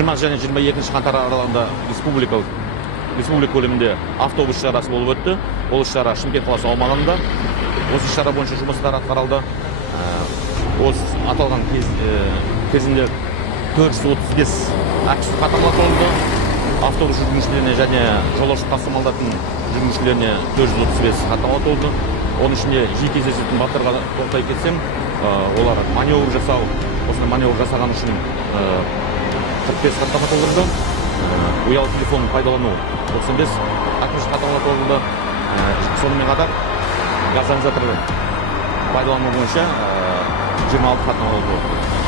20 және 22 қаңтар аралығында республика көлемінде автобус шарасы болып өтті. Ол шара Шымкент қаласы аумағында. Осы шара бойынша жұмыстар атқарылды. Осы аталған кезінде 435 әкімшілік хаттамалар автобус жүргізушілеріне және жолаушы тасымалдайтын жүргізушілеріне 435 хаттама толды. Оның ішінде жиі кездесетін баптарға тоқталып кетсем, олар маневр жасау, осындай маневр жасаған үшін 45 хаттама толтырылды. Ұялы телефонын пайдалану 95 әкімшілік хаттама толтырылды. Сонымен қатар газонизатор пайдалану бойынша 26 хаттама толтырылды.